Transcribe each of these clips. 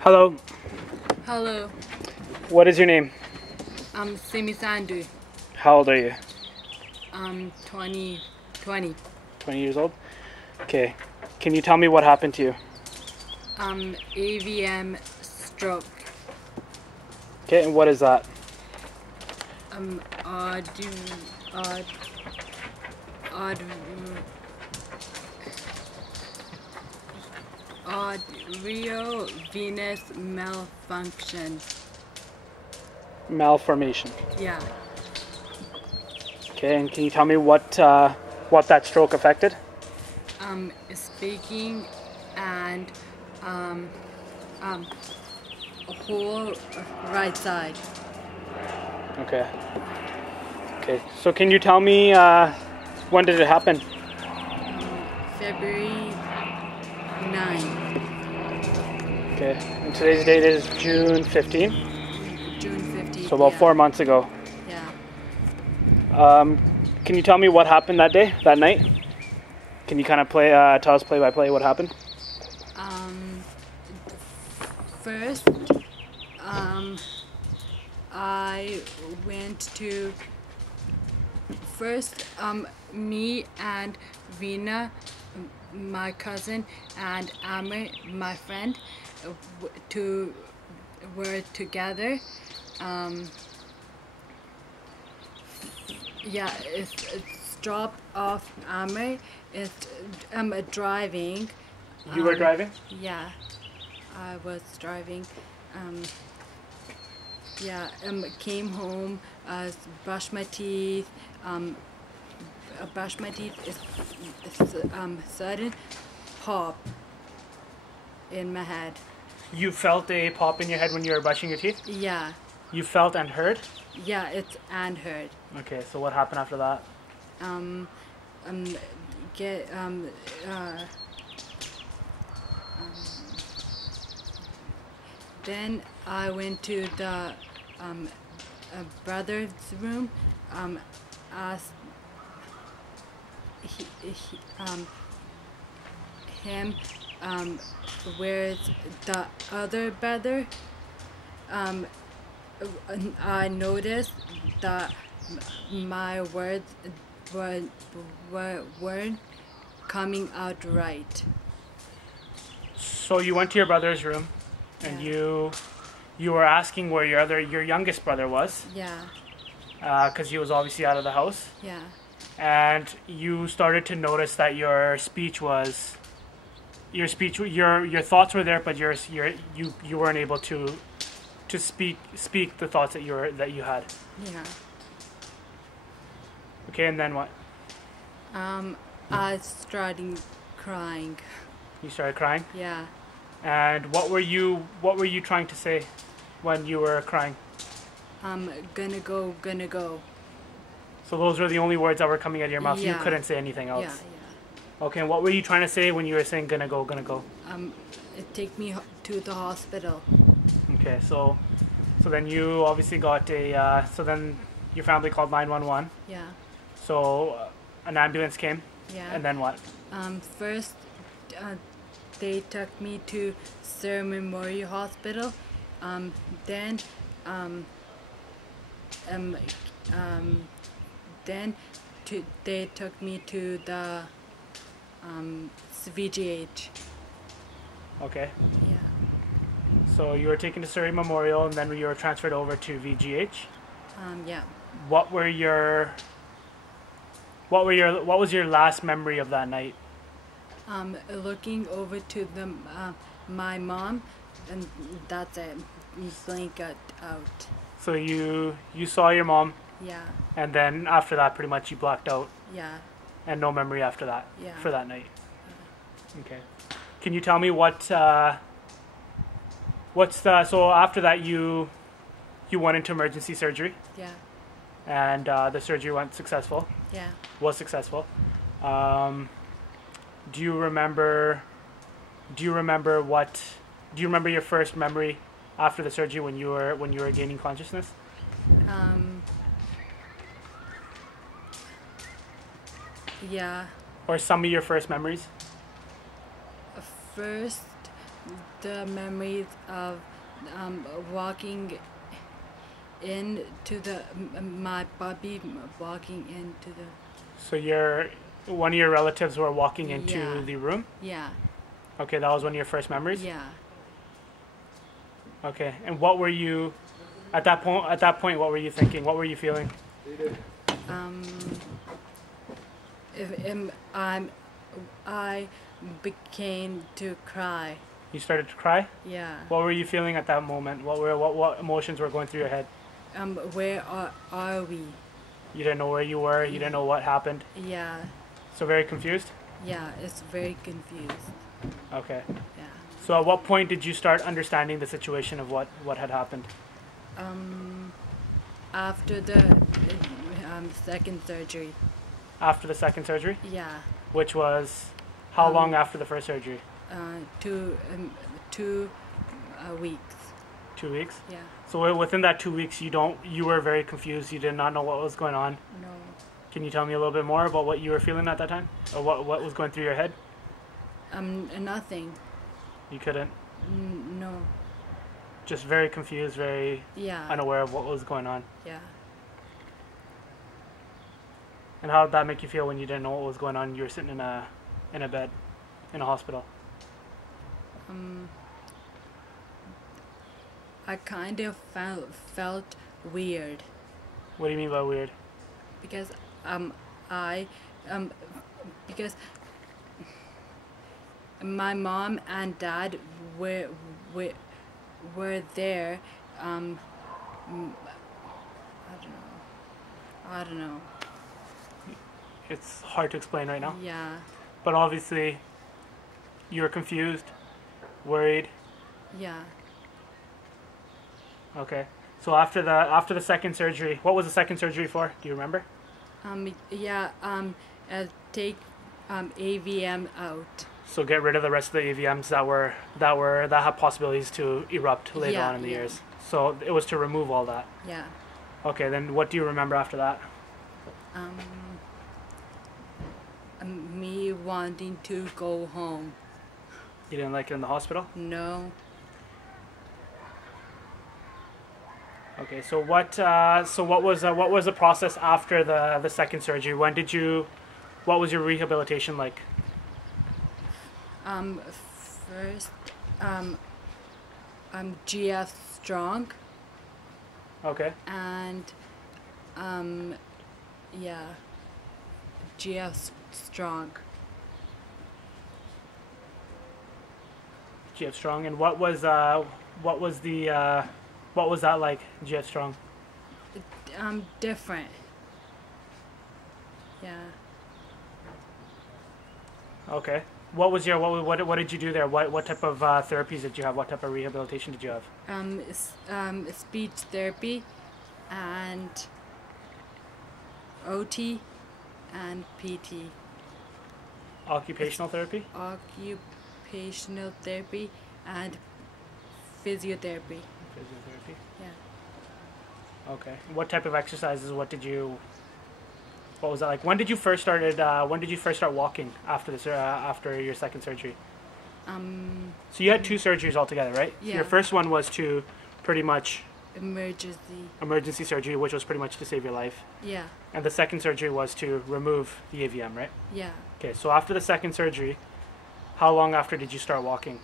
Hello. Hello, What is your name? I'm Simi Sandhu. How old are you? I'm 20. 20 years old? Okay. Can you tell me what happened to you? AVM stroke. Okay, and what is that? Odd, Arteriovenous malfunction. Malformation. Yeah. Okay, and can you tell me what that stroke affected? Speaking and whole right side. Okay. Okay, so can you tell me when did it happen? February 9, Okay, and today's date is June 15th, June 15th. so about yeah. 4 months ago. Yeah. Can you tell me what happened that day, that night? Can you kind of tell us play by play what happened? First, I went to me and Vina, my cousin, and Amr, my friend, were together. Yeah, it's drop off Amr. It's driving. You were driving? Yeah, I was driving. Came home, brushed my teeth. Brush my teeth. Sudden pop in my head. You felt a pop in your head when you were brushing your teeth? Yeah, You felt and heard? yeah, it's and hurt. Okay, so what happened after that? Then I went to the brother's room. Asked him where's the other brother. I noticed that my words weren't coming out right. So you went to your brother's room, and Yeah. you were asking where your youngest brother was, Yeah, because he was obviously out of the house, yeah, and you started to notice that your thoughts were there, but you weren't able to speak the thoughts that you had. yeah. Okay, and then what? I started crying. You started crying, Yeah. and what were you trying to say when you were crying? I'm gonna go. So those were the only words that were coming out of your mouth. You Yeah. couldn't say anything else. Yeah. Okay, and what were you trying to say when you were saying gonna go, gonna go? Take me to the hospital. Okay, so then you obviously got so then your family called 911. Yeah. So an ambulance came, Yeah. and then what? First, they took me to Sir Memorial Hospital. Then, they took me to the VGH. Okay, Yeah. so you were taken to Surrey Memorial, and then you were transferred over to VGH. Yeah. What was your last memory of that night? Looking over to my mom, and that's it. Blink it out. So you saw your mom, Yeah. and then after that, pretty much you blacked out, Yeah. and no memory after that Yeah. for that night. Okay. Can you tell me so after that you went into emergency surgery, Yeah. and the surgery was successful. Yeah. Do you remember your first memory after the surgery when you were gaining consciousness? Yeah. Or some of your first memories? First, the memories of walking into the my puppy walking into the So one of your relatives were walking into Yeah. the room? yeah Okay, that was one of your first memories? yeah Okay. And what were you at that point what were you thinking? What were you feeling? um if I began to cry. You started to cry? Yeah. What were you feeling at that moment? What emotions were going through your head? Where are we? You didn't know where you were, you didn't know what happened. Yeah. So very confused? Yeah, it's very confused. Okay. Yeah. So at what point did you start understanding the situation of what had happened? After the second surgery. After the second surgery? Yeah. Which was how long after the first surgery? 2 weeks. 2 weeks? Yeah. So within that 2 weeks, you were very confused. You did not know what was going on. No. Can you tell me a little bit more about what you were feeling at that time, or what was going through your head? Nothing. You couldn't. No. Just very confused, very Yeah. unaware of what was going on. Yeah. And how did that make you feel when you didn't know what was going on? You were sitting in a bed, in a hospital. I kind of felt weird What do you mean by weird? because I because my mom and dad were there. I don't know. It's hard to explain right now. Yeah. But obviously, you were confused, worried. Yeah. Okay. So after the second surgery, what was the second surgery for? Do you remember? Yeah. Take AVM out. So get rid of the rest of the AVMs that had possibilities to erupt later Yeah, on in the yeah. years. So it was to remove all that. Yeah. Okay. Then what do you remember after that? Me wanting to go home. You didn't like it in the hospital? No. Okay. So what was the process after the second surgery? What was your rehabilitation like? First, GF strong Okay. and yeah, GF strong. GF Strong. And what was that like, GF Strong? Different. Yeah. Okay. What did you do there? What type of therapies did you have? What type of rehabilitation did you have? Speech therapy and OT and PT. Occupational therapy? Occupational therapy and physiotherapy. Physiotherapy. Yeah. Okay. What type of exercises? What was that like? When did you first start walking after your second surgery? So you had 2 surgeries altogether, right? Yeah. Your first one was to pretty much Emergency. surgery, which was pretty much to save your life. Yeah. And the second surgery was to remove the AVM, right? Yeah. Okay, so after the second surgery, how long after did you start walking?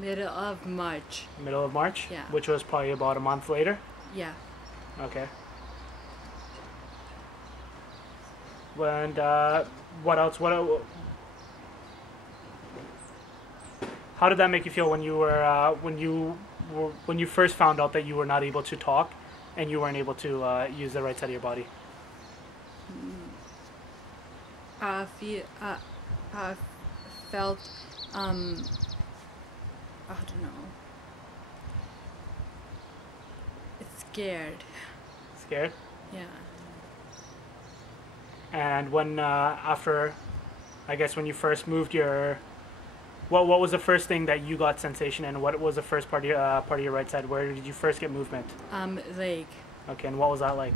Middle of March. Middle of March? Yeah. Which was probably about a month later? Yeah. Okay. And what else? How did that make you feel when you first found out that you were not able to talk and you weren't able to use the right side of your body? I felt I don't know. Scared. Scared? Yeah. And when after, I guess when you first moved what was the first thing that you got sensation in? What was the first part of your right side? Where did you first get movement? Leg. Okay, and what was that like?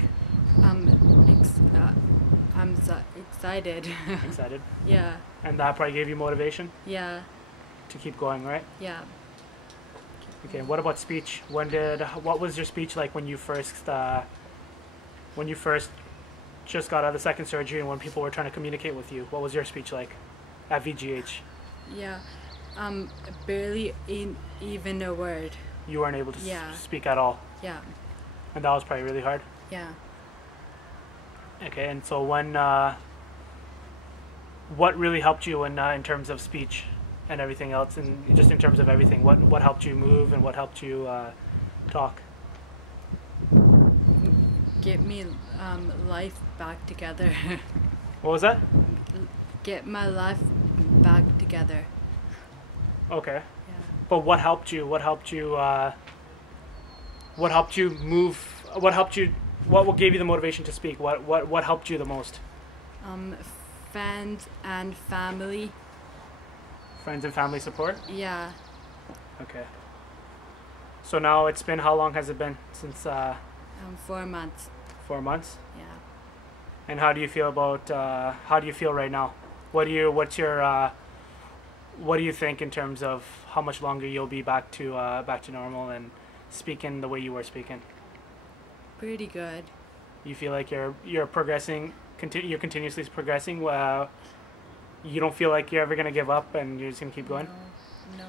I I'm excited. Excited? Yeah. And that probably gave you motivation Yeah. to keep going, right? Yeah. Okay, what about speech? What was your speech like when you first just got out of the second surgery and when people were trying to communicate with you? What was your speech like at VGH? Yeah. Barely even a word. You weren't able to Yeah. speak at all, Yeah. and that was probably really hard. Yeah. Okay, and so what really helped you in terms of speech and everything else, and just in terms of everything? What helped you move and what helped you talk? Get me life back together. What was that? Get my life back together. Okay. Yeah. But what helped you? What helped you move? What gave you the motivation to speak? What helped you the most? Friends and family. Friends and family support? Yeah. Okay. So now it's been, how long has it been since 4 months. 4 months? Yeah. And how do you feel right now? What do you think in terms of how much longer you'll be back to normal and speaking the way you were speaking? Pretty good. You feel like you're progressing, you're continuously progressing. You don't feel like you're ever gonna give up and you're just gonna keep going? No.